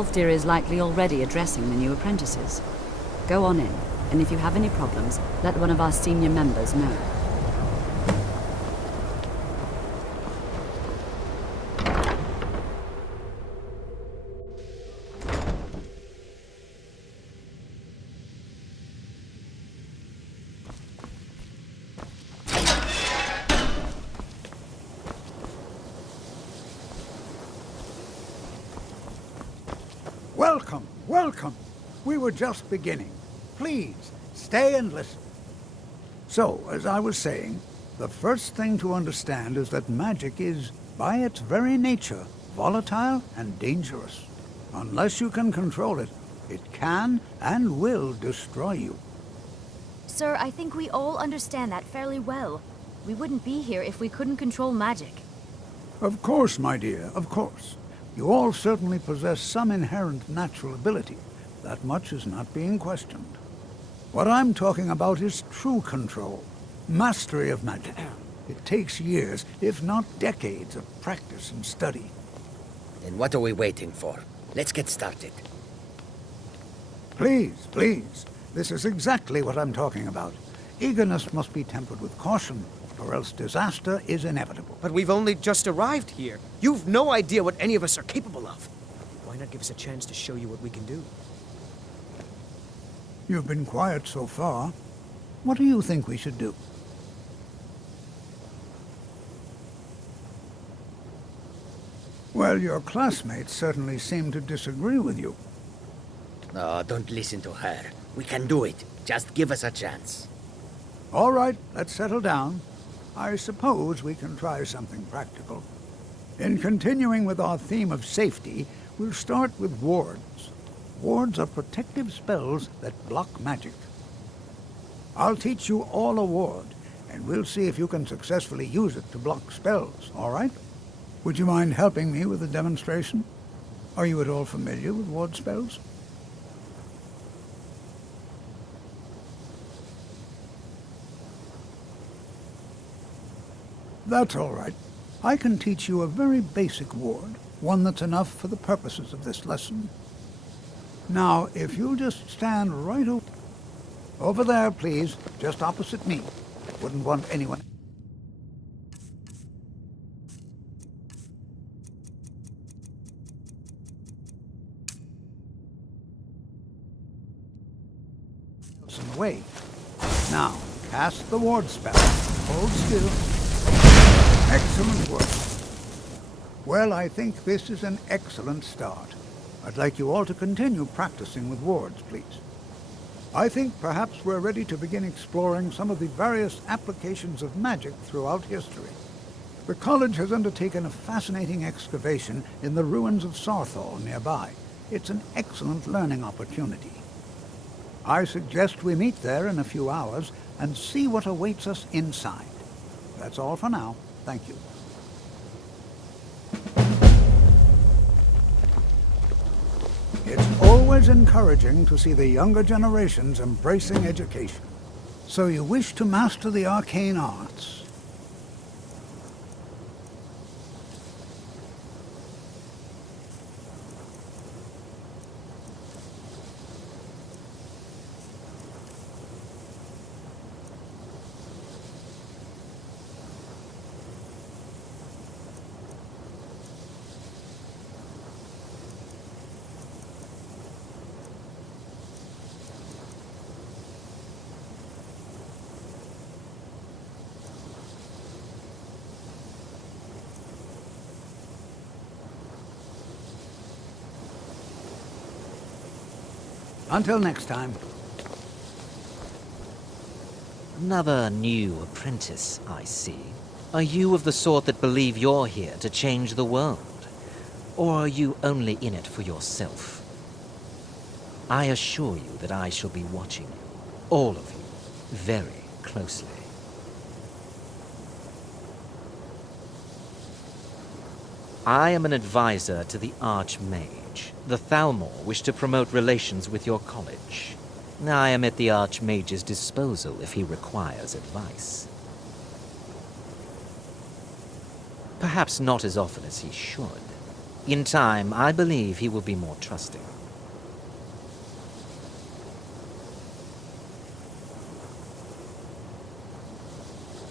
Tolfdir is likely already addressing the new apprentices. Go on in, and if you have any problems, let one of our senior members know. Welcome, welcome. We were just beginning. Please, stay and listen. So, as I was saying, the first thing to understand is that magic is, by its very nature, volatile and dangerous. Unless you can control it, it can and will destroy you. Sir, I think we all understand that fairly well. We wouldn't be here if we couldn't control magic. Of course, my dear, of course. You all certainly possess some inherent natural ability. That much is not being questioned. What I'm talking about is true control, mastery of magic. It takes years, if not decades, of practice and study. Then what are we waiting for? Let's get started. Please, please. This is exactly what I'm talking about. Eagerness must be tempered with caution, or else disaster is inevitable. But we've only just arrived here. You've no idea what any of us are capable of. Why not give us a chance to show you what we can do? You've been quiet so far. What do you think we should do? Well, your classmates certainly seem to disagree with you. No, don't listen to her. We can do it. Just give us a chance. All right, let's settle down. I suppose we can try something practical. In continuing with our theme of safety, we'll start with wards. Wards are protective spells that block magic. I'll teach you all a ward, and we'll see if you can successfully use it to block spells, all right? Would you mind helping me with a demonstration? Are you at all familiar with ward spells? That's all right. I can teach you a very basic ward, one that's enough for the purposes of this lesson. Now, if you'll just stand right over there, please, just opposite me. Wouldn't want anyone... in the way. Now, cast the ward spell. Hold still. Excellent work. Well, I think this is an excellent start. I'd like you all to continue practicing with wards, please. I think perhaps we're ready to begin exploring some of the various applications of magic throughout history. The college has undertaken a fascinating excavation in the ruins of Sarthal nearby. It's an excellent learning opportunity. I suggest we meet there in a few hours and see what awaits us inside. That's all for now. Thank you. It's always encouraging to see the younger generations embracing education. So you wish to master the arcane arts? Until next time. Another new apprentice, I see. Are you of the sort that believe you're here to change the world? Or are you only in it for yourself? I assure you that I shall be watching you, all of you, very closely. I am an advisor to the Archmage. The Thalmor wish to promote relations with your college. I am at the Archmage's disposal if he requires advice. Perhaps not as often as he should. In time, I believe he will be more trusting.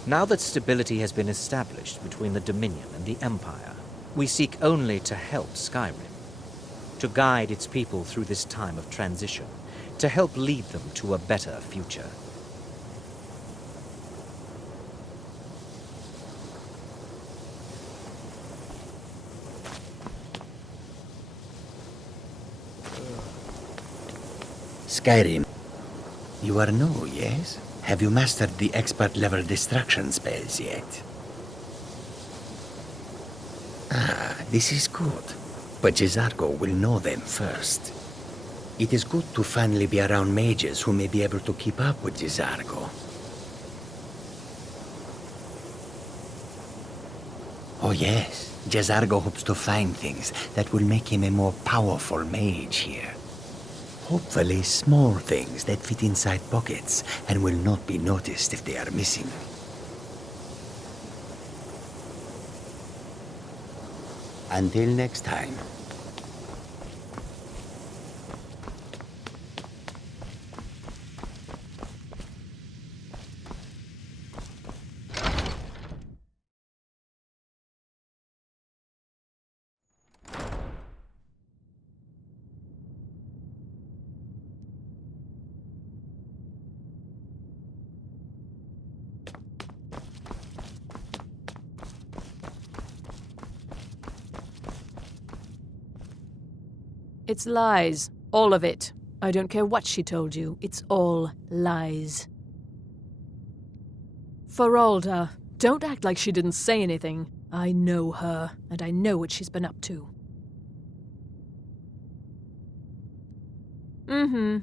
Now that stability has been established between the Dominion and the Empire, we seek only to help Skyrim, to guide its people through this time of transition, to help lead them to a better future. Skyrim. You are new, yes? Have you mastered the expert-level distraction spells yet? Ah, this is good. But Jizargo will know them first. It is good to finally be around mages who may be able to keep up with Jizargo. Oh yes, Jizargo hopes to find things that will make him a more powerful mage here. Hopefully small things that fit inside pockets and will not be noticed if they are missing. Until next time. It's lies. All of it. I don't care what she told you. It's all lies. Feralda, don't act like she didn't say anything. I know her, and I know what she's been up to. Mm-hmm.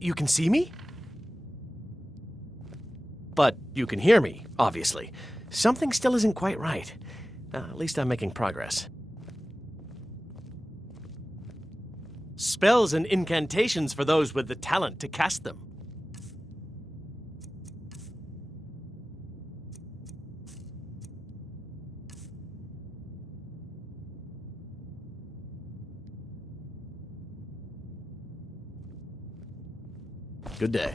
You can see me? But you can hear me, obviously. Something still isn't quite right. At least I'm making progress. Spells and incantations for those with the talent to cast them. Good day.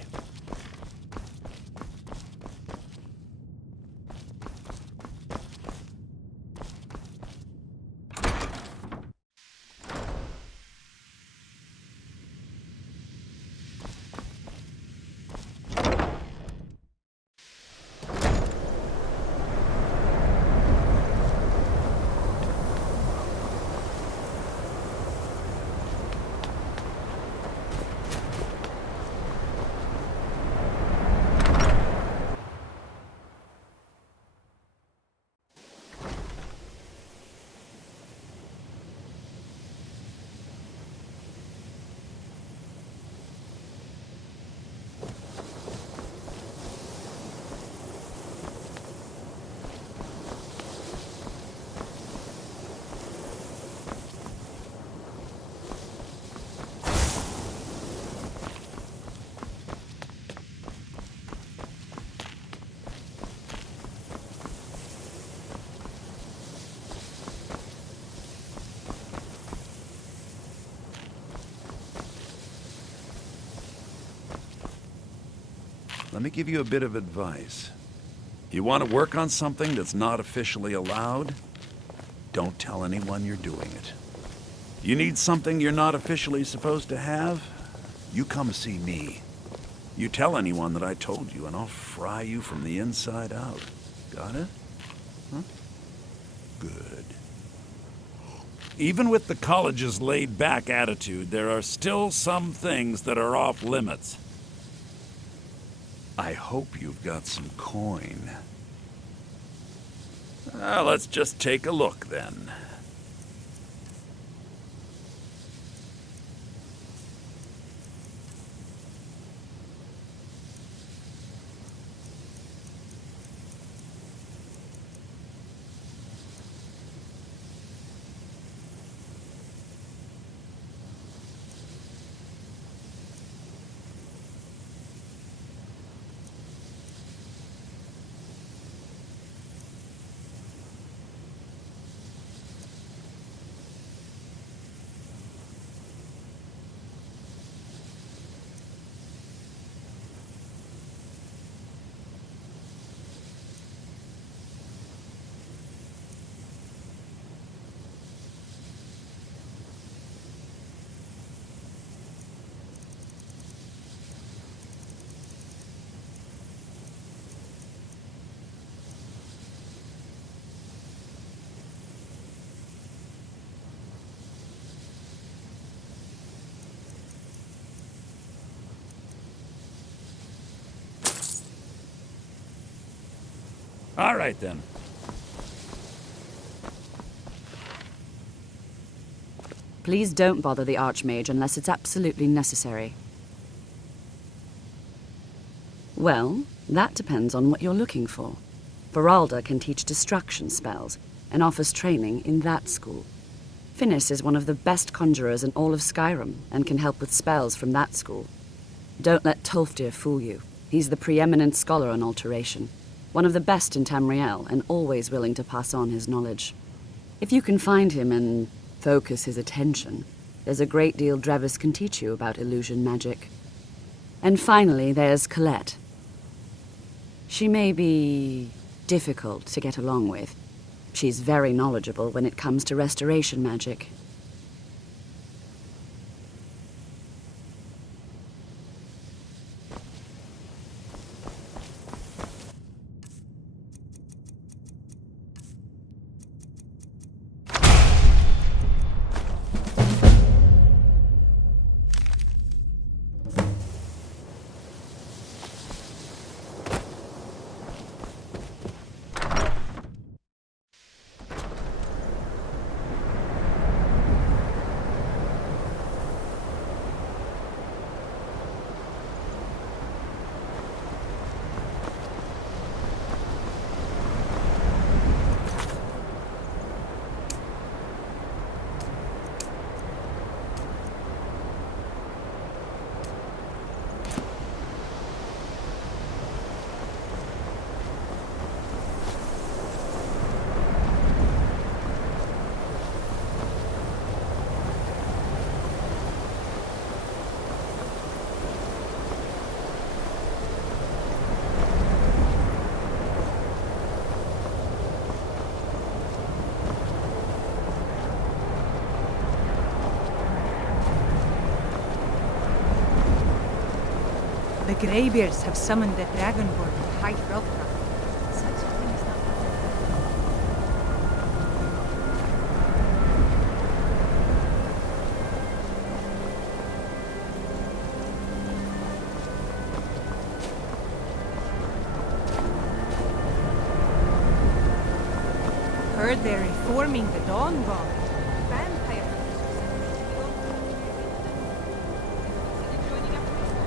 Let me give you a bit of advice. You want to work on something that's not officially allowed? Don't tell anyone you're doing it. You need something you're not officially supposed to have? You come see me. You tell anyone that I told you, and I'll fry you from the inside out. Got it? Huh? Good. Even with the college's laid-back attitude, there are still some things that are off limits. I hope you've got some coin. Let's just take a look, then. All right, then. Please don't bother the Archmage unless it's absolutely necessary. Well, that depends on what you're looking for. Beralda can teach destruction spells and offers training in that school. Finis is one of the best conjurers in all of Skyrim and can help with spells from that school. Don't let Tolfdir fool you. He's the preeminent scholar on alteration, one of the best in Tamriel and always willing to pass on his knowledge. If you can find him and focus his attention, there's a great deal Drevis can teach you about illusion magic. And finally, there's Colette. She may be difficult to get along with. She's very knowledgeable when it comes to restoration magic. The Greybeards have summoned the Dragonborn to High Hrothgar. Such a thing is not heard they're reforming the Dawn God. Vampire hunters are sent to the old consider joining up with us?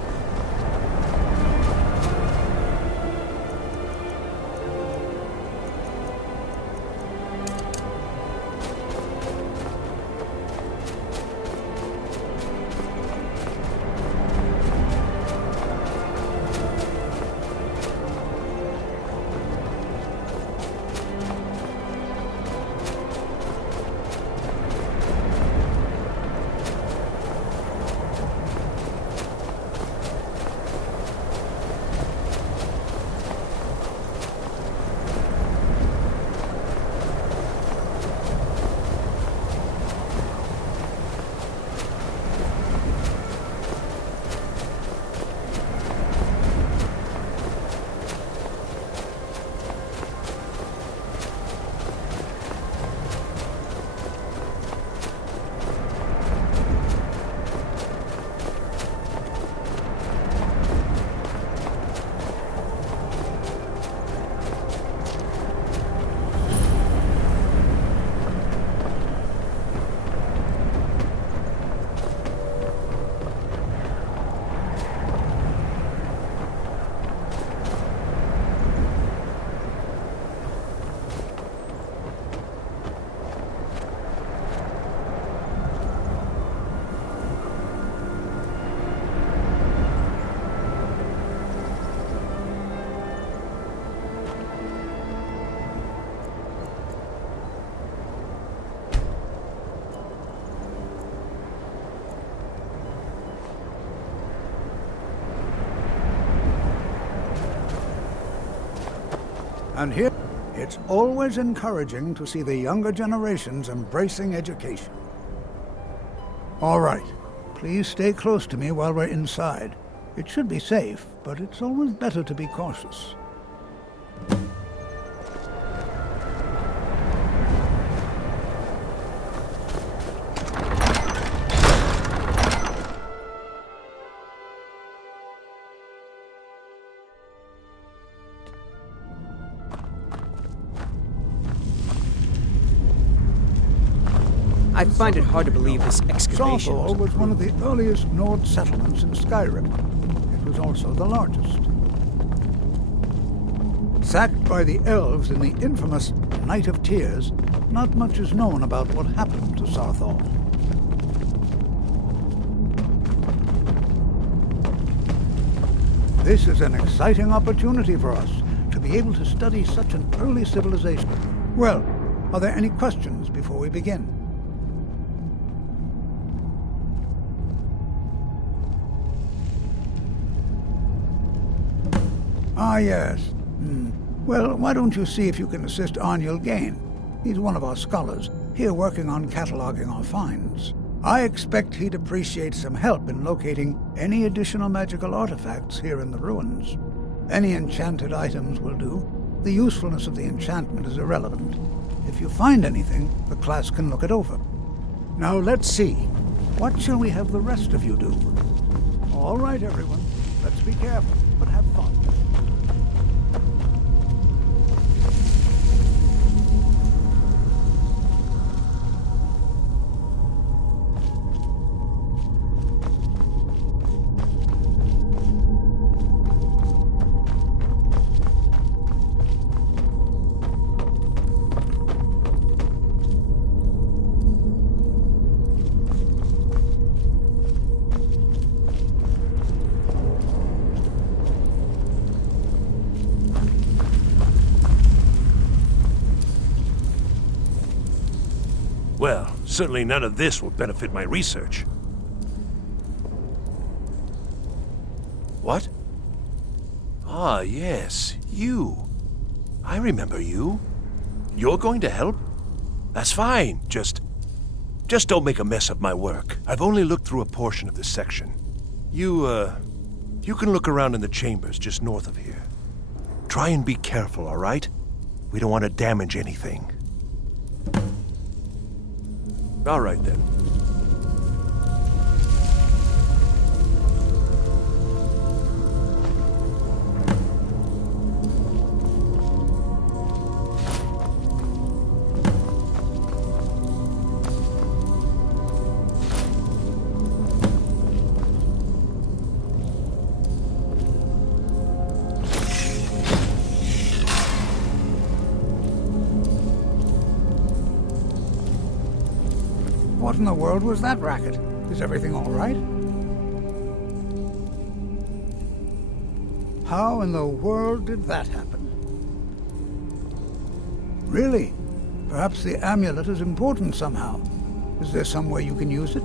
And here, it's always encouraging to see the younger generations embracing education. All right, please stay close to me while we're inside. It should be safe, but it's always better to be cautious. I find it hard to believe this excavation Sawthall was one of the earliest Nord settlements in Skyrim. It was also the largest. Sacked by the elves in the infamous Night of Tears, not much is known about what happened to Sawthall. This is an exciting opportunity for us to be able to study such an early civilization. Well, are there any questions before we begin? Ah, yes. Well, why don't you see if you can assist Arniel Gain? He's one of our scholars, here working on cataloging our finds. I expect he'd appreciate some help in locating any additional magical artifacts here in the ruins. Any enchanted items will do. The usefulness of the enchantment is irrelevant. If you find anything, the class can look it over. Now let's see. What shall we have the rest of you do? All right, everyone. Let's be careful, but have fun. Well, certainly none of this will benefit my research. What? Ah, yes, you. I remember you. You're going to help? That's fine, just don't make a mess of my work. I've only looked through a portion of this section. You can look around in the chambers just north of here. Try and be careful, all right? We don't want to damage anything. All right, then. What in the world was that racket? Is everything all right? How in the world did that happen? Really? Perhaps the amulet is important somehow. Is there some way you can use it?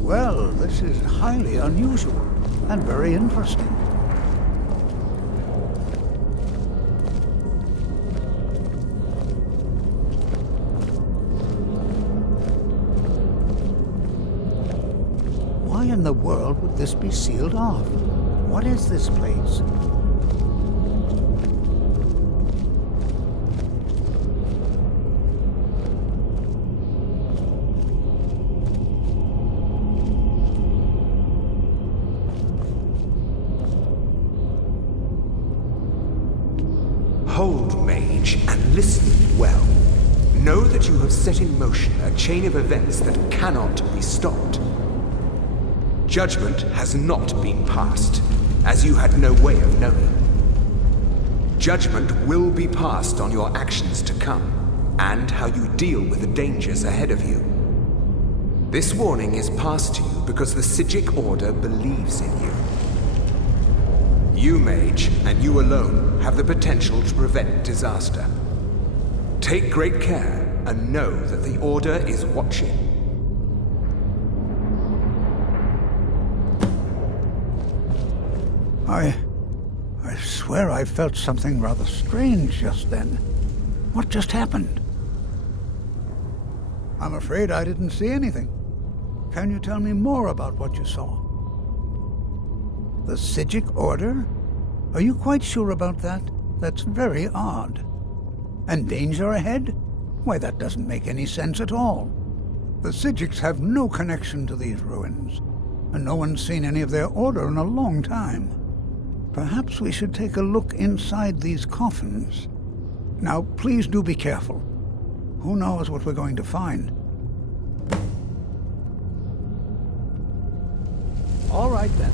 Well, this is highly unusual and very interesting. Why in the world would this be sealed off? What is this place? Hold, mage, and listen well. Know that you have set in motion a chain of events that cannot be stopped. Judgment has not been passed, as you had no way of knowing. Judgment will be passed on your actions to come, and how you deal with the dangers ahead of you. This warning is passed to you because the Psijic Order believes in you. You, mage, and you alone, have the potential to prevent disaster. Take great care and know that the Order is watching. I swear I felt something rather strange just then. What just happened? I'm afraid I didn't see anything. Can you tell me more about what you saw? The Psijic Order? Are you quite sure about that? That's very odd. And danger ahead? Why, that doesn't make any sense at all. The Psijics have no connection to these ruins, and no one's seen any of their order in a long time. Perhaps we should take a look inside these coffins. Now, please do be careful. Who knows what we're going to find? All right, then.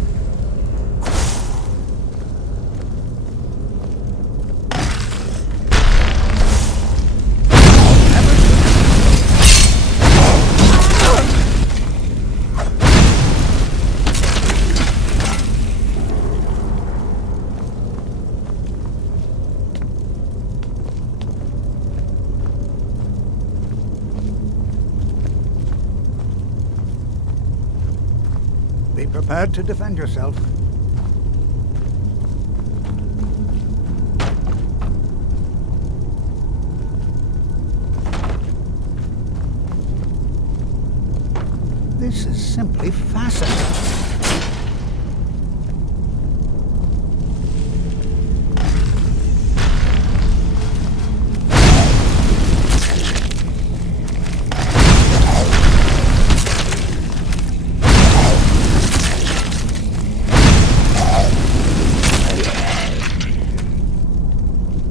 Be prepared to defend yourself. This is simply fascinating.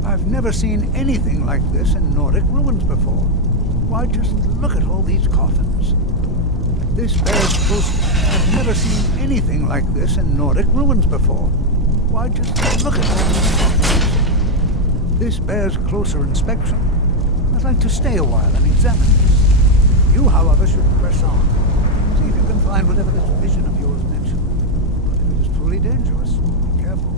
I've never seen anything like this in Nordic ruins before. Why, just look at all these coffins. This bears close... I've never seen anything like this in Nordic ruins before. Why, just look at all these coffins. This bears closer inspection. I'd like to stay a while and examine this. You, however, should press on. See if you can find whatever this vision of yours mentioned. But if it is truly dangerous, be careful.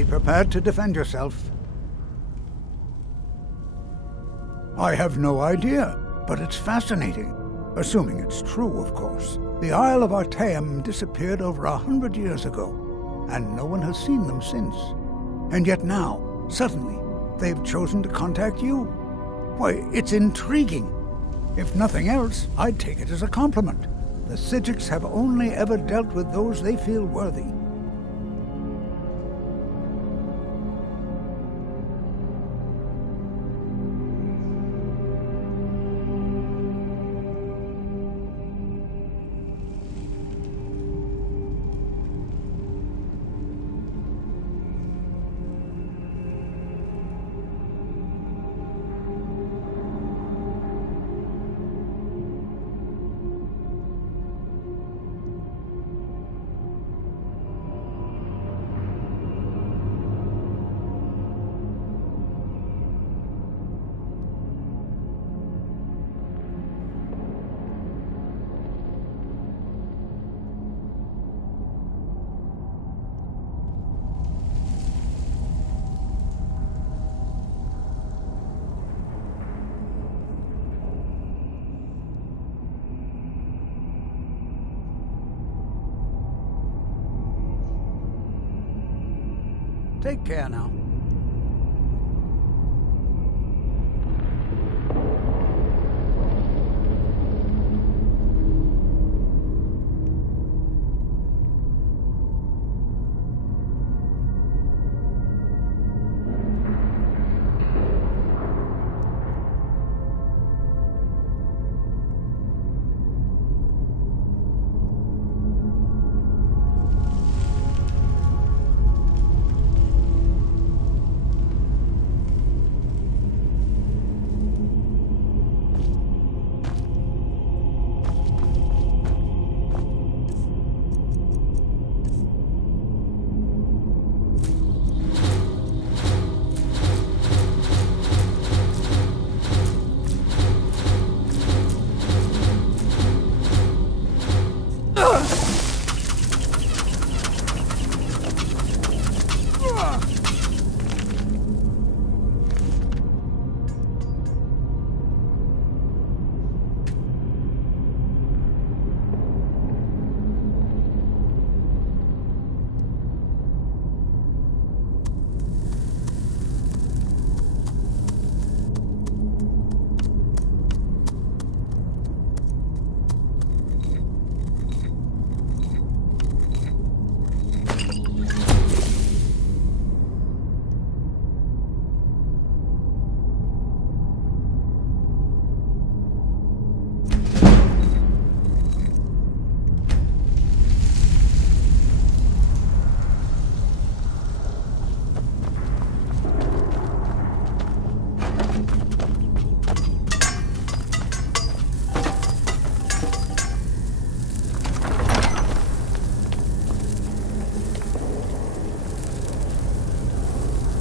Be prepared to defend yourself. I have no idea, but it's fascinating. Assuming it's true, of course. The Isle of Artaeum disappeared over 100 years ago, and no one has seen them since. And yet now, suddenly, they've chosen to contact you. Why, it's intriguing. If nothing else, I'd take it as a compliment. The Psijics have only ever dealt with those they feel worthy. Take care now.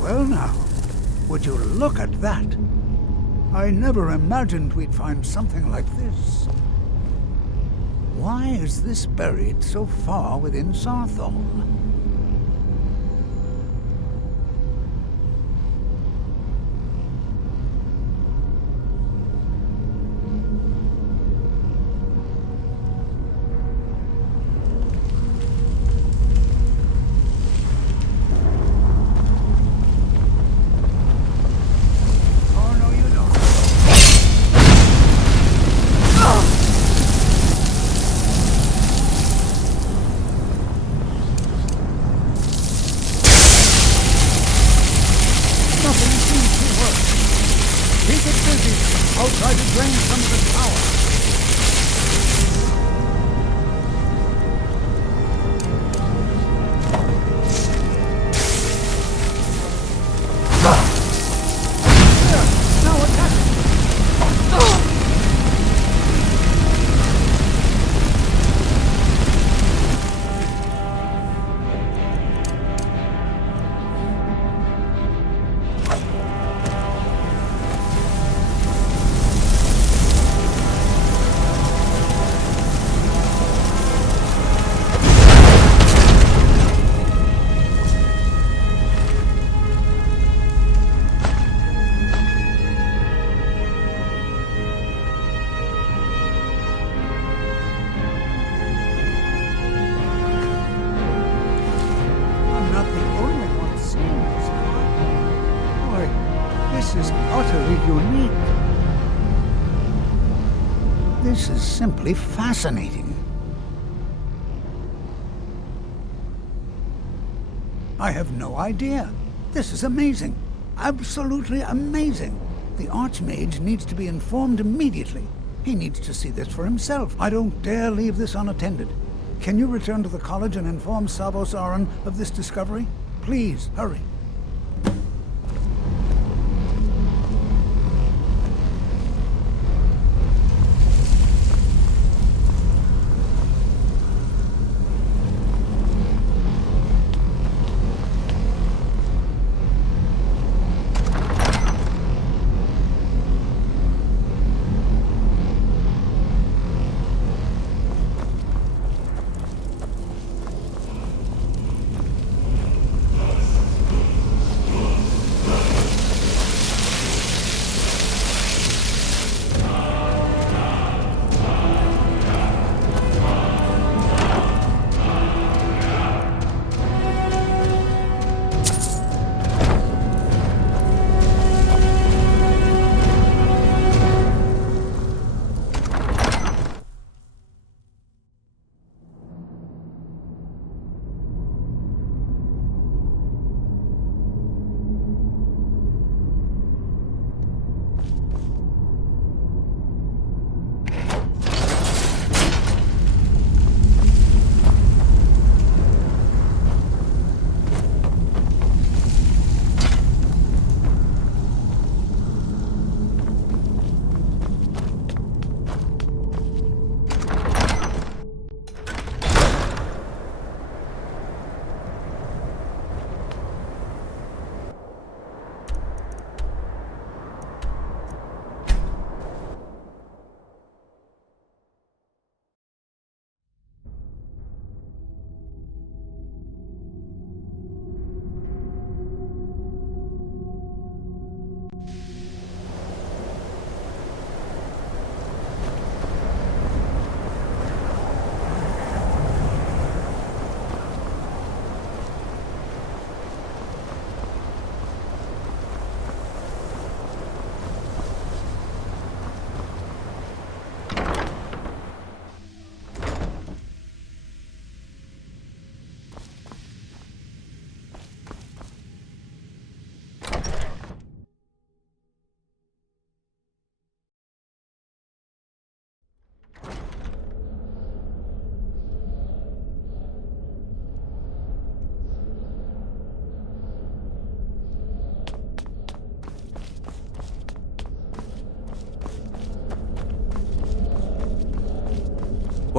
Well now, would you look at that? I never imagined we'd find something like this. Why is this buried so far within Sarthol? I'll try to drain some of the power. utterly unique. This is simply fascinating. I have no idea. This is amazing. Absolutely amazing. The Archmage needs to be informed immediately. He needs to see this for himself. I don't dare leave this unattended. Can you return to the college and inform Savos Aran of this discovery? Please, hurry.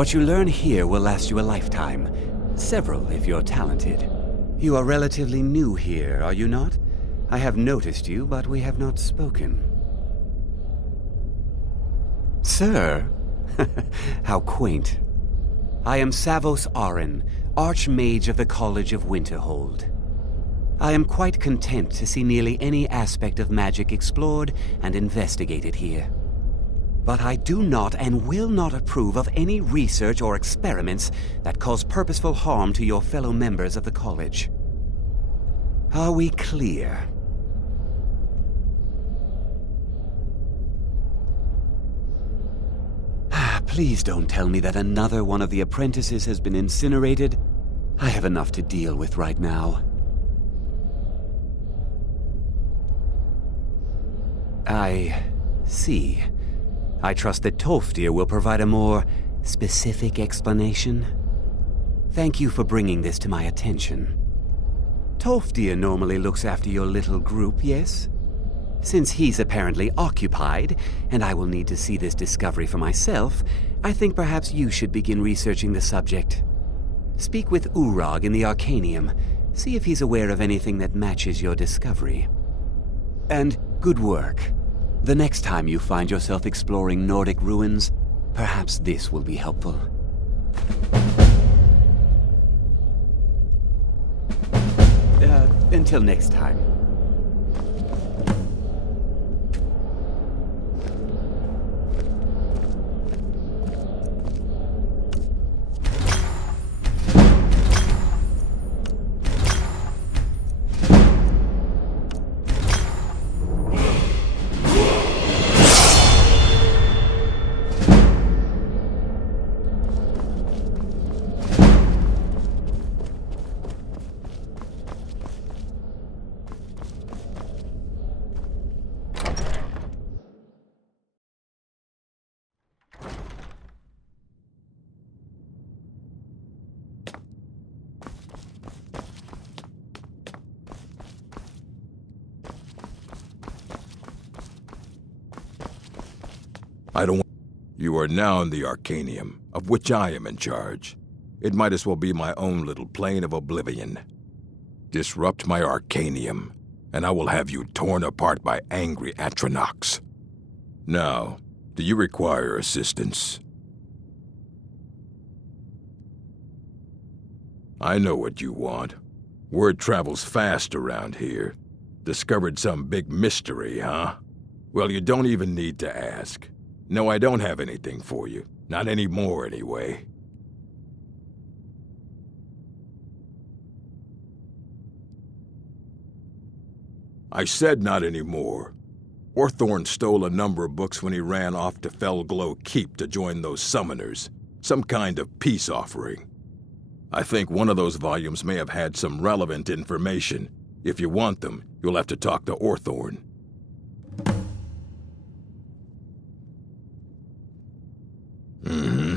What you learn here will last you a lifetime. Several, if you're talented. You are relatively new here, are you not? I have noticed you, but we have not spoken. Sir? How quaint. I am Savos Aran, Archmage of the College of Winterhold. I am quite content to see nearly any aspect of magic explored and investigated here. But I do not and will not approve of any research or experiments that cause purposeful harm to your fellow members of the college. Are we clear? Please don't tell me that another one of the apprentices has been incinerated. I have enough to deal with right now. I see. I trust that Tolfdir will provide a more specific explanation. Thank you for bringing this to my attention. Tolfdir normally looks after your little group, yes? Since he's apparently occupied, and I will need to see this discovery for myself, I think perhaps you should begin researching the subject. Speak with Urag in the Arcanium. See if he's aware of anything that matches your discovery. And good work. The next time you find yourself exploring Nordic ruins, perhaps this will be helpful. Until next time. I don't. You are now in the Arcanium, of which I am in charge. It might as well be my own little plane of oblivion. Disrupt my Arcanium, and I will have you torn apart by angry Atronachs. Now, do you require assistance? I know what you want. Word travels fast around here. Discovered some big mystery, huh? Well, you don't even need to ask. No, I don't have anything for you. Not anymore, anyway. I said not anymore. Orthorn stole a number of books when he ran off to Felglow Keep to join those summoners. Some kind of peace offering. I think one of those volumes may have had some relevant information. If you want them, you'll have to talk to Orthorn. Mm-hmm.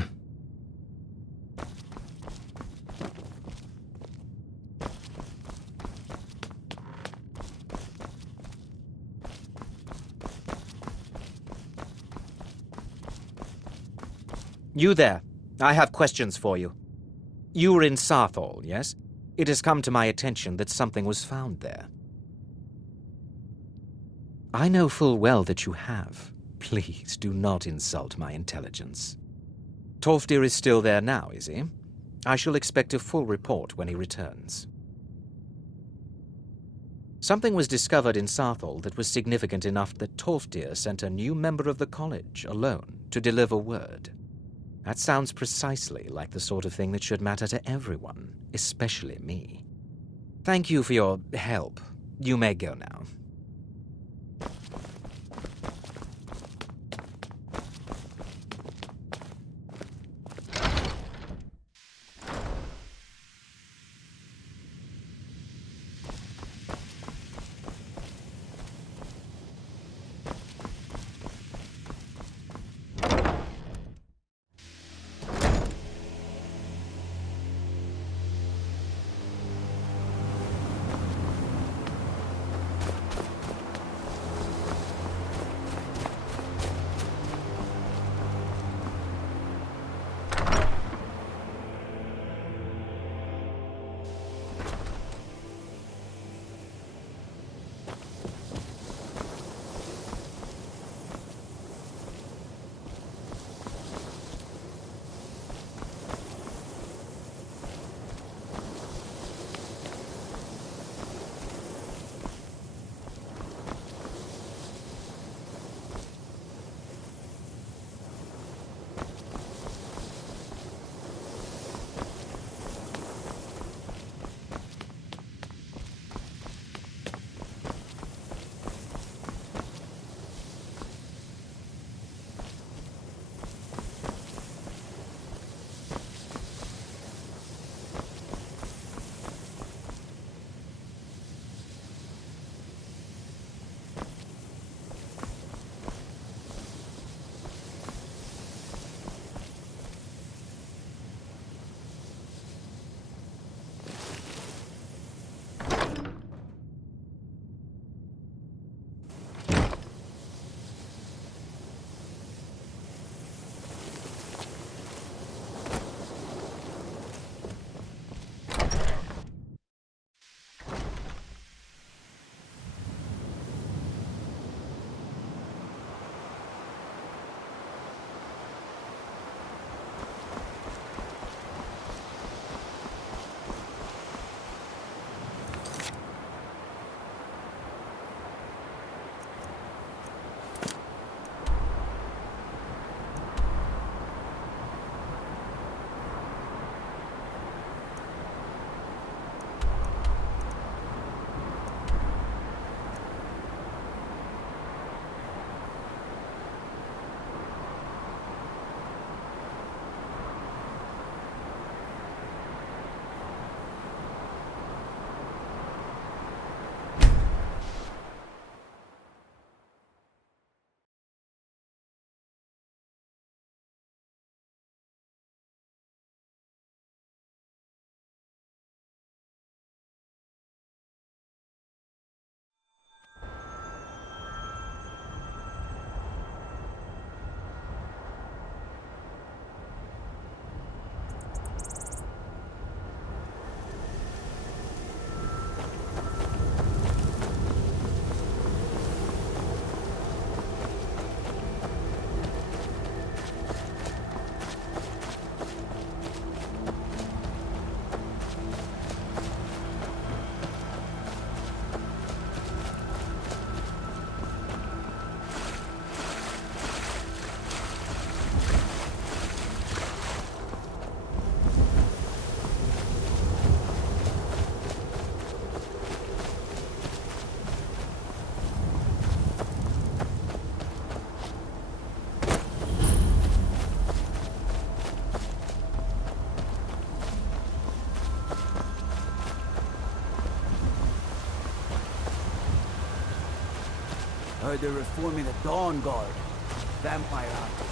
You there. I have questions for you. You were in Sarthal, yes? It has come to my attention that something was found there. I know full well that you have. Please do not insult my intelligence. Tolfdir is still there now, is he? I shall expect a full report when he returns. Something was discovered in Sarthal that was significant enough that Tolfdir sent a new member of the college alone to deliver word. That sounds precisely like the sort of thing that should matter to everyone, especially me. Thank you for your help. You may go now. Heard they're reforming the Dawn Guard. Vampire hunters.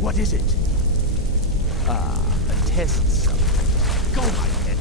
What is it? A test subject. Go right ahead.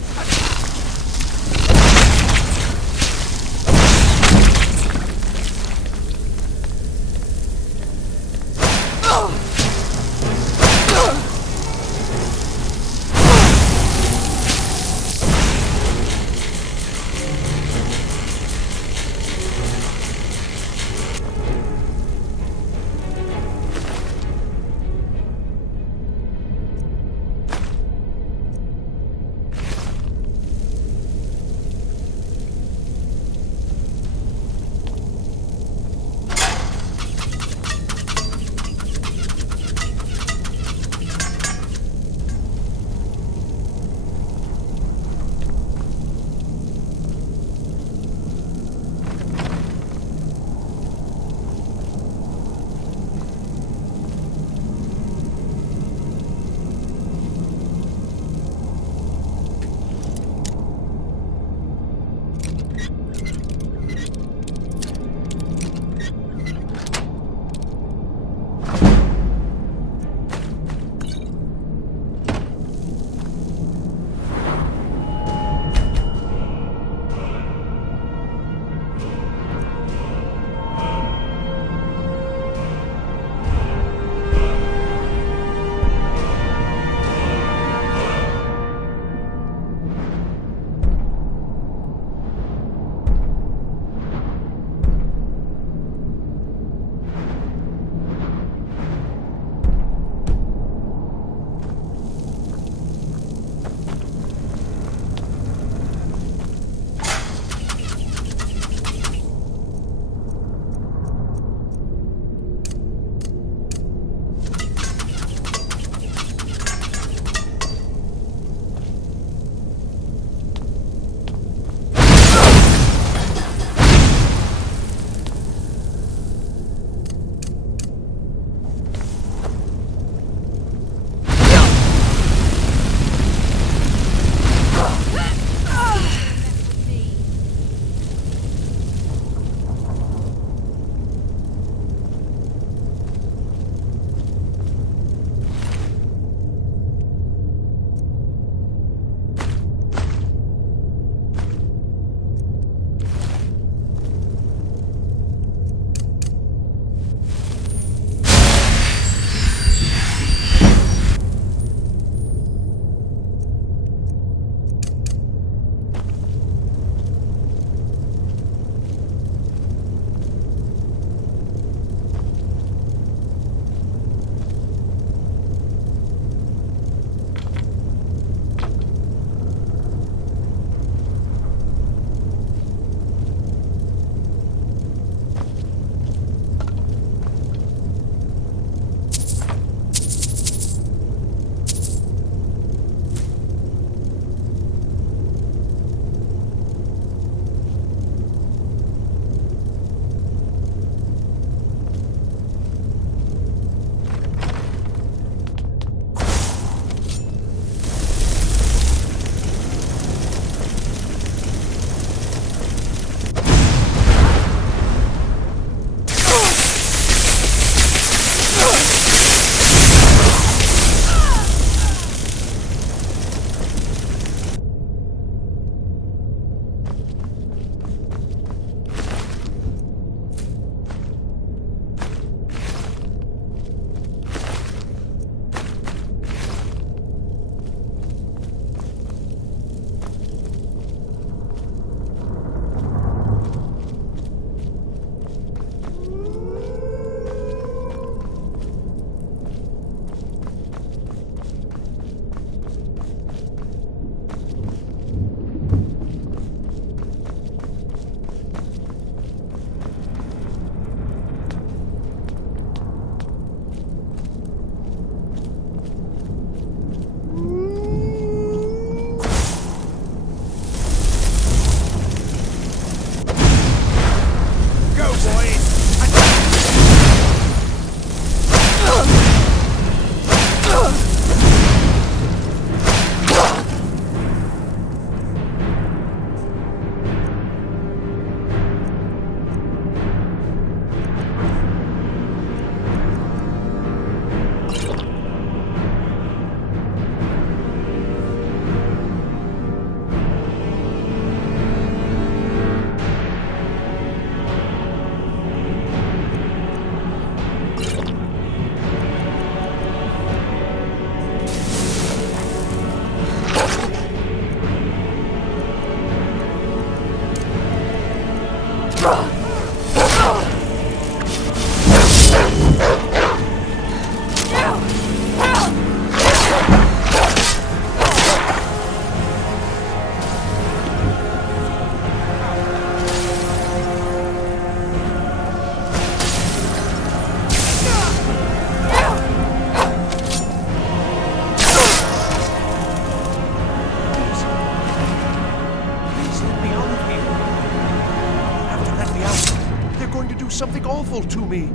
Something awful to me.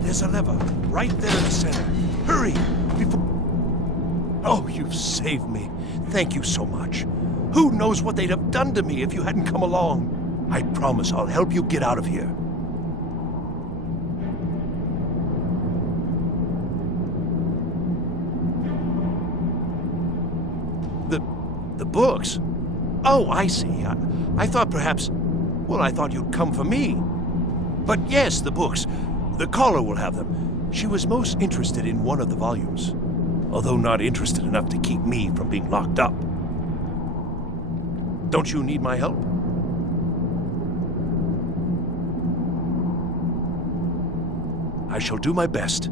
There's a lever right there in the center. Hurry! Before... Oh, you've saved me. Thank you so much. Who knows what they'd have done to me if you hadn't come along? I promise I'll help you get out of here. The books? Oh, I see. I thought perhaps... Well, I thought you'd come for me. But yes, the books. The caller will have them. She was most interested in one of the volumes, although not interested enough to keep me from being locked up. Don't you need my help? I shall do my best.